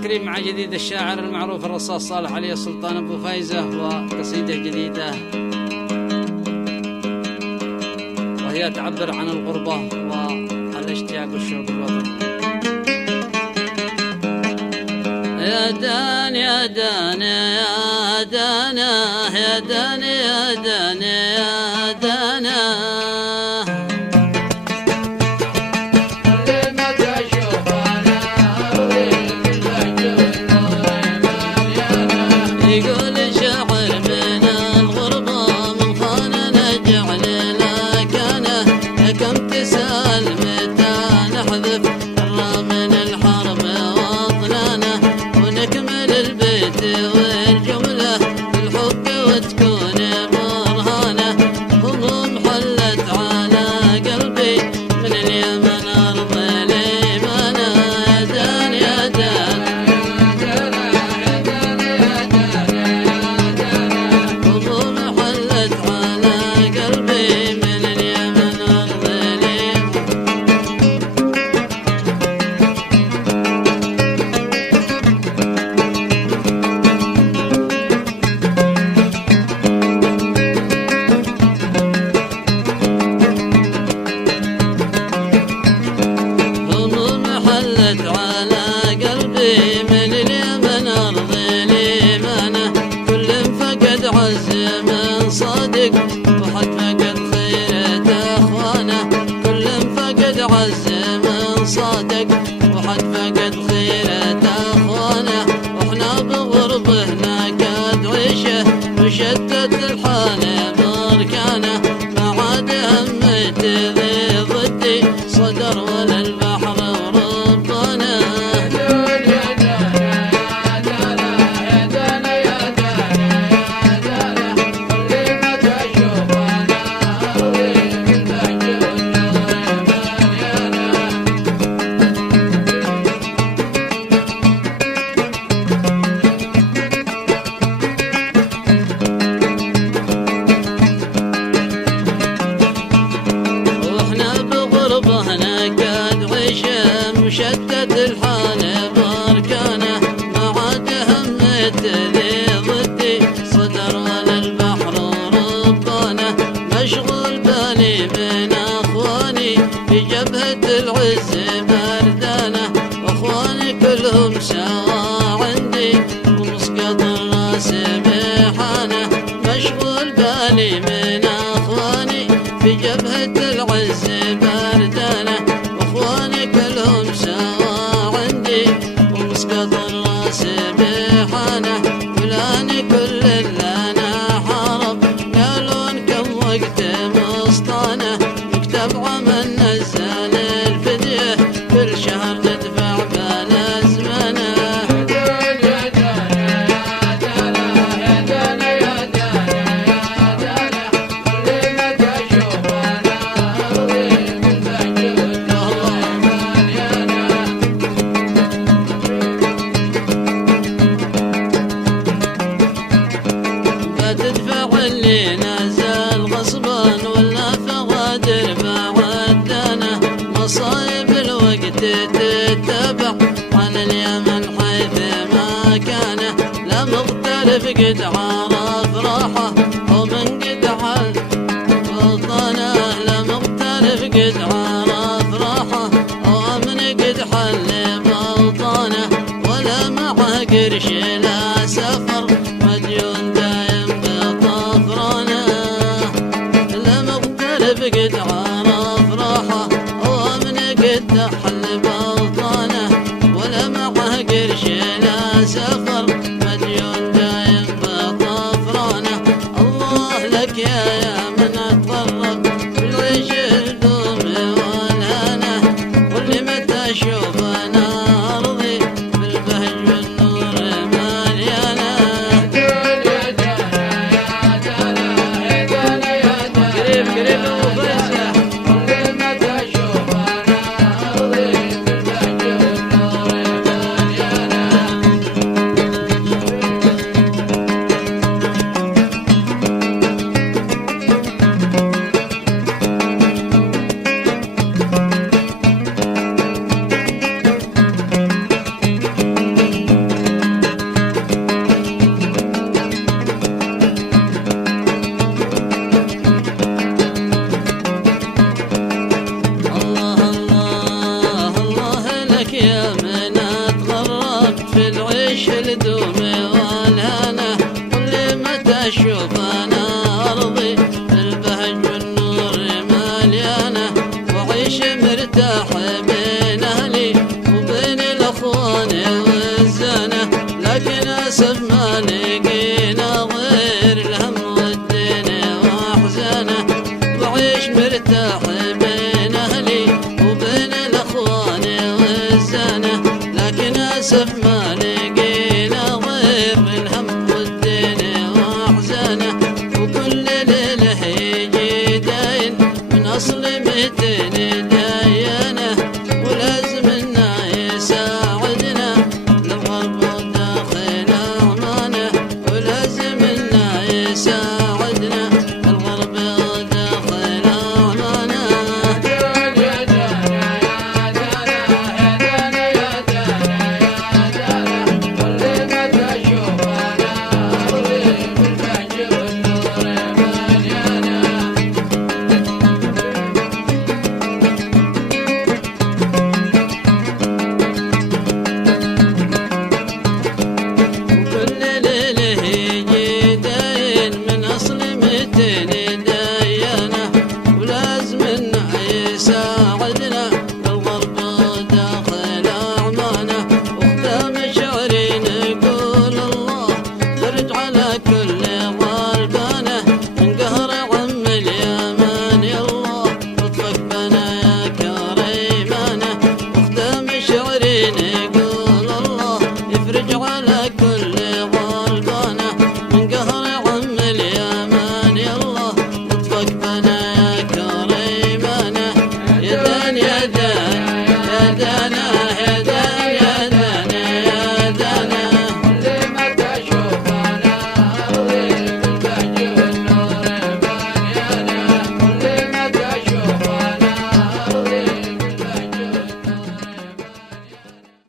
الكريم مع جديد الشاعر المعروف الرصاص صالح علي السلطان أبو فايزة وقصيدة جديدة وهي تعبر عن الغربة والاشتياق والشوق الوطني. يا دان يا دان يا دانا يا دان يا دان يا دانا وحد فقد خيرة اخوانه كل فقد عز من صادق وحد فقد خيرة اخوانه واحنا بغربه ناقد عيشه وشتت الحال بركانه ما عاد همته ذي ضدي صدر ولا البحر وربانه مشتت الحال بركانه ما عاد همته ذي ضدي صدر ولا البحر ربانه مشغول بالي من اخواني في جبهة العز بردانه واخواني كلهم سوا عندي ومسقط الراس بحانه مشغول بالي من اخواني في جبهة العز بردانه واخواني كلهم سوا عندي ومسقط الراس بحانه ولاني كل اللي انا حارب قالون كم وقت مسطانه يكتب عمل نزل الفديه كل شهر ندفع بالازمنه اللي نازل غصبا ولا فغادر بعدنا مصايب الوقت تتبع على اليمن حيث ما كانه لا مغترف قد عرف راحه ومن قد حل وطنه لا مغترف قد عرف راحه ومن قد حل بوطنه ولا معه قرش لا سفر مديون قد عرف راحه ومن قد حل بوطانه ولا معه قرش لا سفر مديون دايم بطفرانه الله لك يا من اتطرب بالعيش الدوم والهنا واللي متى اشوفنا ارضي بالبهج والنور مليانه قريب مرتاح بين أهلي وبين الأخوان والزنة، لكن أسف ما لقينا غير الهم والدين وأحزانه. وعيش مرتاح بين أهلي وبين الأخوان والزنة، لكن أسف ما لقينا غير الهم والدين وأحزانه. وكل ليلة يجي داين من أصل 200 داينة، ولازم إنه يساعدنا للغرب وداخل أمانه، ولازم إنه يساعدنا للغرب وداخل أمانه. يا دانا يا دانا يا دانا يا دانا يا دانا، كل ما تشوفنا أروي بالفجر والنور مليانة. وكل ليلة يجي داين من أصل 200 داينة، ولازم إنه يساعدنا بالغرب وداخل أعمانه. وختام شعري نقول الله فرج على كل غلبانه، من قهر عم اليمن يا الله لطفك بنا يا كريمانه. وختام شعري نقول الله يفرج على كل غلبانه، من قهر عم اليمن يا الله لطفك بنا يا كريمانه. يا دان يا دان يا دانا